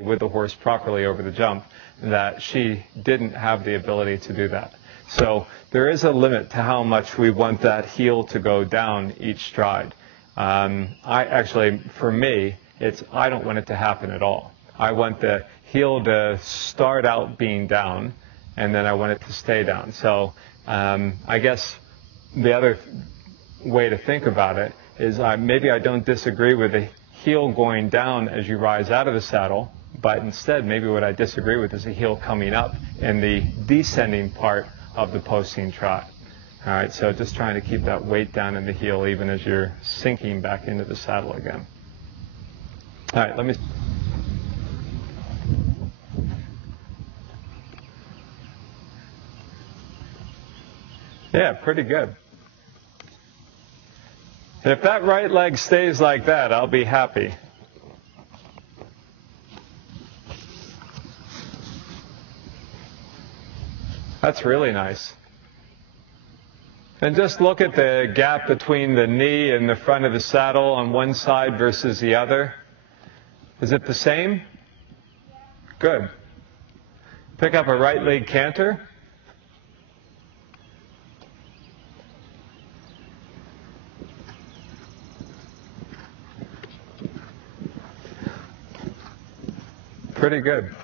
with the horse properly over the jump, that she didn't have the ability to do that. So there is a limit to how much we want that heel to go down each stride. For me, I don't want it to happen at all. I want the heel to start out being down, and then I want it to stay down. So I guess the other way to think about it is maybe I don't disagree with the heel going down as you rise out of the saddle, but instead maybe what I disagree with is the heel coming up in the descending part of the posting trot. All right, so just trying to keep that weight down in the heel even as you're sinking back into the saddle again. All right, let me... Yeah, pretty good. If that right leg stays like that, I'll be happy. That's really nice. And just look at the gap between the knee and the front of the saddle on one side versus the other. Is it the same? Good. Pick up a right leg canter. Pretty good.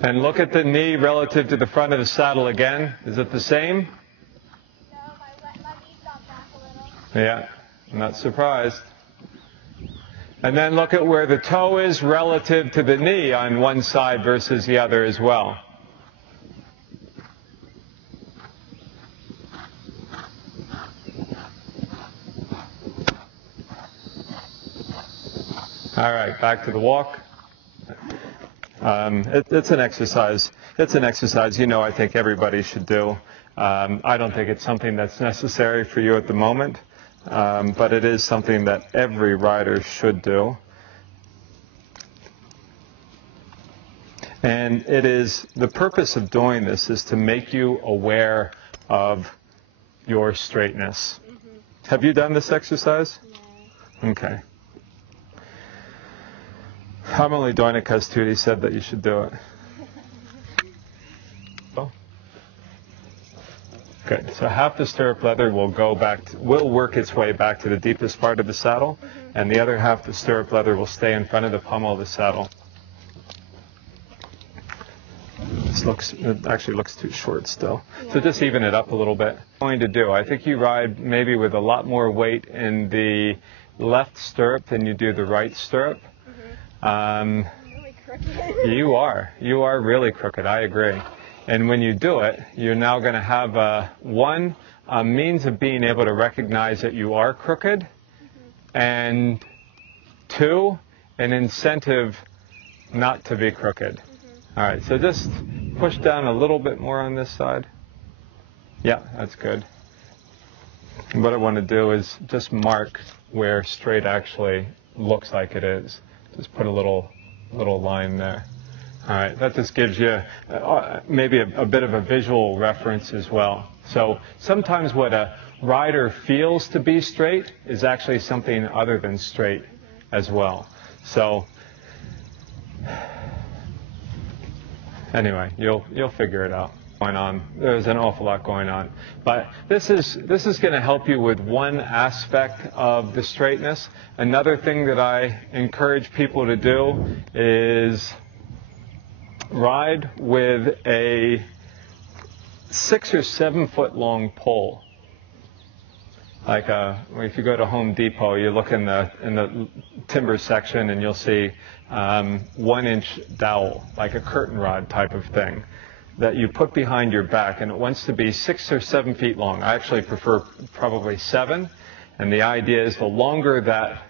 And look at the knee relative to the front of the saddle again. Is it the same? No, my knee dropped back a little. Yeah, I'm not surprised. And then look at where the toe is relative to the knee on one side versus the other as well. All right, back to the walk. It's an exercise. It's an exercise, I think everybody should do. I don't think it's something that's necessary for you at the moment, but it is something that every rider should do. And the purpose of doing this is to make you aware of your straightness. Mm-hmm. Have you done this exercise? No. Okay. I'm only doing it because Tootie said that you should do it. Oh. Good. So half the stirrup leather will work its way back to the deepest part of the saddle, and the other half the stirrup leather will stay in front of the pommel of the saddle. It actually looks too short still. Yeah. So just even it up a little bit. I think you ride maybe with a lot more weight in the left stirrup than you do the right stirrup. Really crooked. You are really crooked. I agree. And when you do it, you're now going to have a means of being able to recognize that you are crooked, and two, an incentive not to be crooked. All right, so just push down a little bit more on this side. Yeah, that's good. And what I want to do is just mark where straight actually looks like it is. Just put a little line there. All right, that just gives you maybe a bit of a visual reference as well. So sometimes what a rider feels to be straight is actually something other than straight as well. So anyway, you'll figure it out. There's an awful lot going on, but this is going to help you with one aspect of the straightness. Another thing that I encourage people to do is ride with a 6 or 7 foot long pole. Like if you go to Home Depot, you look in the timber section and you'll see 1-inch dowel, like a curtain rod type of thing, that you put behind your back, and it wants to be 6 or 7 feet long. I actually prefer probably 7, and the idea is the longer that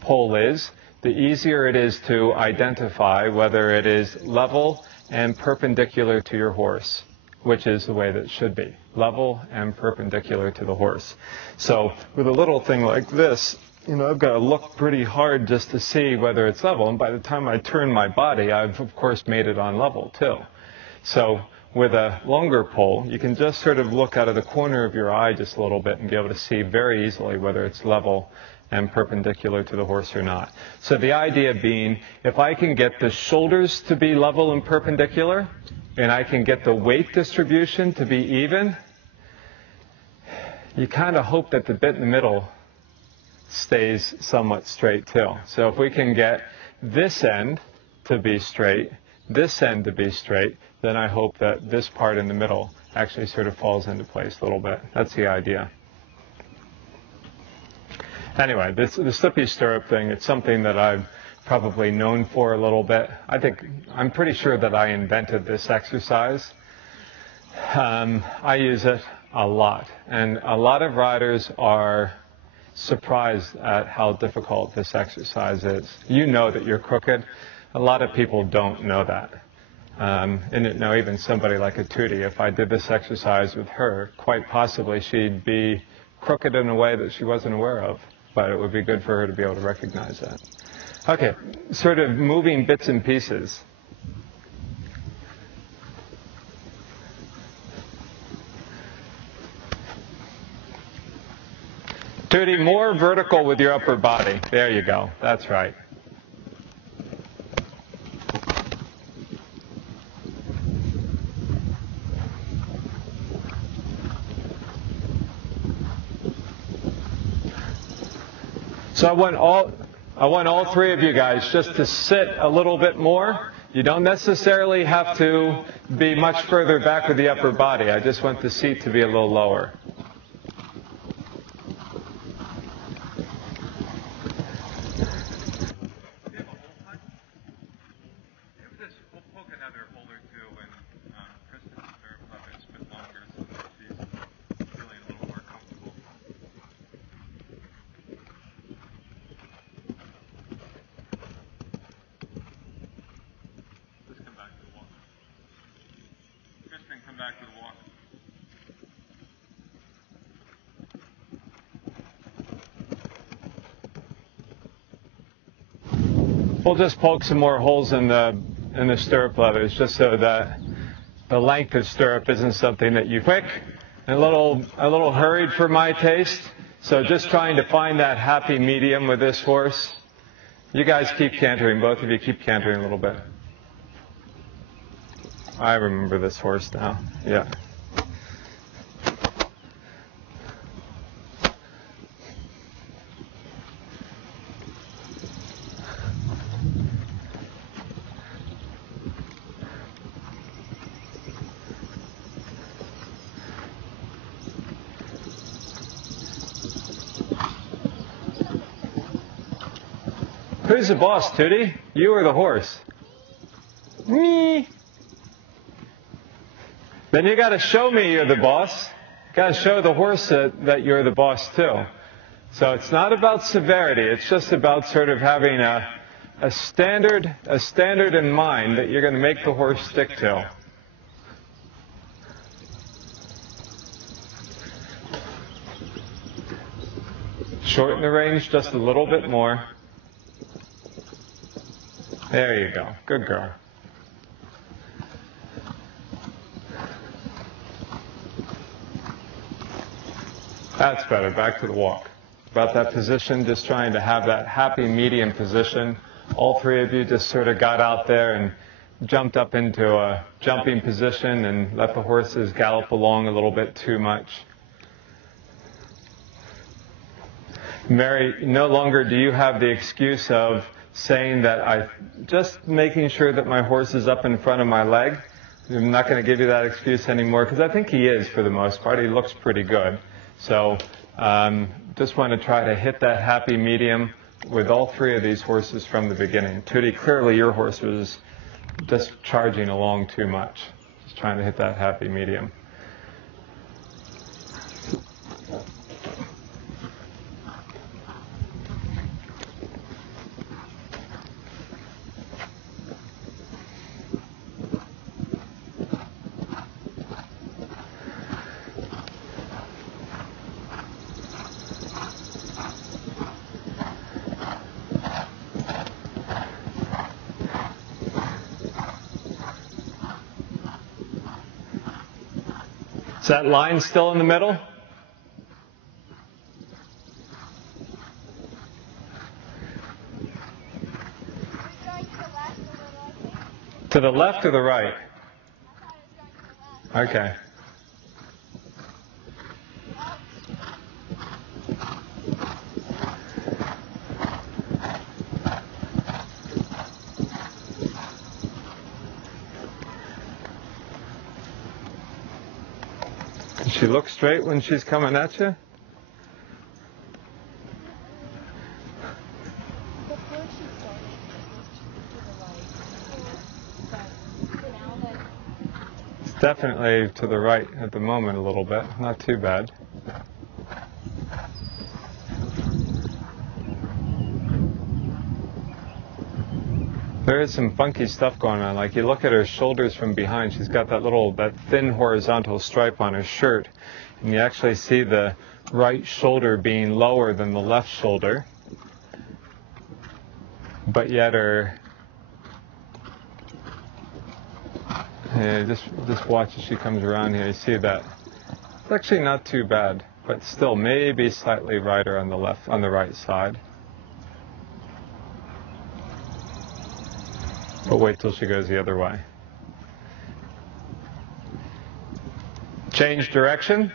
pole is, the easier it is to identify whether it is level and perpendicular to your horse, which is the way that it should be, level and perpendicular to the horse. So with a little thing like this, I've got to look pretty hard just to see whether it's level, and by the time I turn my body, I've of course made it on level too. So with a longer pole, you can just sort of look out of the corner of your eye just a little bit and be able to see very easily whether it's level and perpendicular to the horse or not. So the idea being, if I can get the shoulders to be level and perpendicular, and I can get the weight distribution to be even, you kind of hope that the bit in the middle stays somewhat straight too. So if we can get this end to be straight, this end to be straight, then I hope that this part in the middle actually sort of falls into place a little bit. That's the idea. Anyway, the slippy stirrup thing, it's something that I've probably known for a little bit. I'm pretty sure that I invented this exercise. I use it a lot, and a lot of riders are surprised at how difficult this exercise is. You know that you're crooked. A lot of people don't know that. And now even somebody like a Tootie, if I did this exercise with her, quite possibly she'd be crooked in a way that she wasn't aware of. But it would be good for her to be able to recognize that. Okay, sort of moving bits and pieces. Tootie, more vertical with your upper body. There you go. That's right. So I want all three of you guys just to sit a little bit more. You don't necessarily have to be much further back with the upper body. I just want the seat to be a little lower. Back to the walk. We'll just poke some more holes in the stirrup leathers, just so that the length of stirrup isn't something that you quick and a little hurried for my taste. So just trying to find that happy medium with this horse. You guys keep cantering. Both of you keep cantering a little bit. I remember this horse now. Yeah. Who's the boss, Tootie? You or the horse? Me. Then you got to show me you're the boss. You got to show the horse that you're the boss too. So it's not about severity. It's just about sort of having a standard in mind that you're going to make the horse stick to. Shorten the range just a little bit more. There you go. Good girl. That's better. Back to the walk. About that position, just trying to have that happy medium position. All three of you just sort of got out there and jumped up into a jumping position and let the horses gallop along a little bit too much. Mary, no longer do you have the excuse of saying that just making sure that my horse is up in front of my leg. I'm not going to give you that excuse anymore because I think he is for the most part. He looks pretty good. So just want to try to hit that happy medium with all three of these horses from the beginning. Tootie, clearly your horse was just charging along too much. Just trying to hit that happy medium. Is that line still in the middle? It's going to the left a little, I think. To the left or the right? I thought it was going to the left. Okay. Does she look straight when she's coming at you? Before she started, it was to the right. But now that It's definitely to the right at the moment a little bit. Not too bad. There is some funky stuff going on. Like you look at her shoulders from behind, she's got that thin horizontal stripe on her shirt, and you actually see the right shoulder being lower than the left shoulder. But yet just watch as she comes around here. You see that it's actually not too bad, but still maybe slightly righter on the right side. But wait till she goes the other way. Change direction.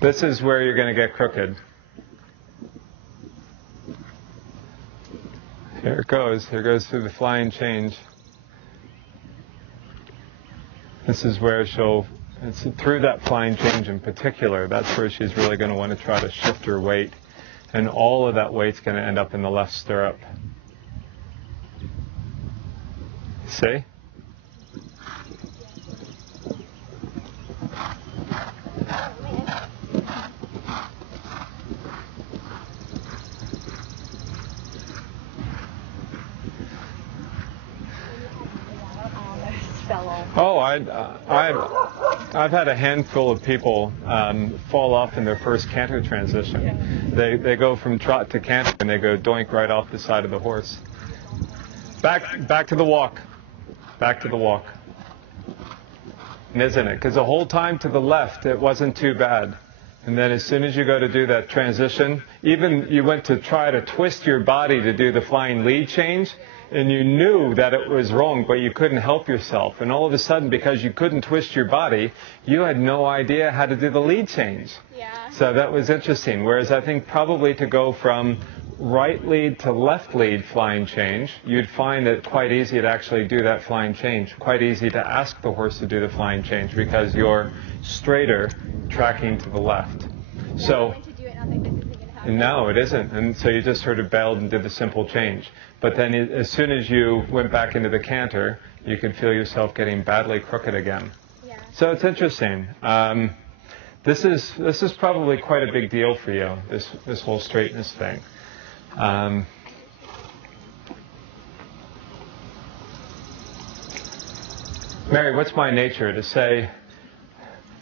This is where you're going to get crooked. Here it goes. Here goes through the flying change. This is where it's through that flying change in particular, that's where she's really going to want to try to shift her weight. And all of that weight's going to end up in the left stirrup. See? Oh, I've had a handful of people fall off in their first canter transition. They go from trot to canter and they go doink right off the side of the horse. Back to the walk. Back to the walk. Isn't it? Because the whole time to the left it wasn't too bad. And then as soon as you go to do that transition, even you went to try to twist your body to do the flying lead change, and you knew that it was wrong, but you couldn't help yourself. And all of a sudden, because you couldn't twist your body, you had no idea how to do the lead change. Yeah. So that was interesting. Whereas I think probably to go from right lead to left lead flying change, you'd find it quite easy to actually do that flying change. Quite easy to ask the horse to do the flying change because you're straighter tracking to the left. So no, it isn't. And so you just sort of bailed and did the simple change. But then as soon as you went back into the canter, you could feel yourself getting badly crooked again. Yeah. So it's interesting. This is probably quite a big deal for you, this whole straightness thing. Mary, what's my nature? To say,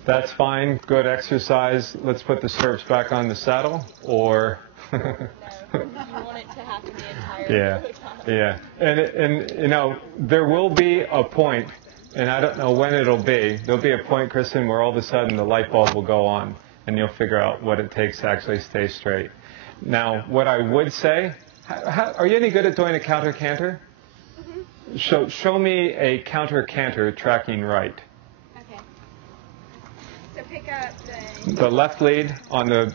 that's fine, good exercise, let's put the stirrups back on the saddle? Or... No, you want it to happen the entire time. Yeah. And you know, there will be a point, and I don't know when it'll be, there'll be a point, Kristen, where all of a sudden the light bulb will go on, and you'll figure out what it takes to actually stay straight. Now, what I would say, are you any good at doing a counter canter? Mm-hmm. Show me a counter canter tracking right. Okay. So pick up The left lead on the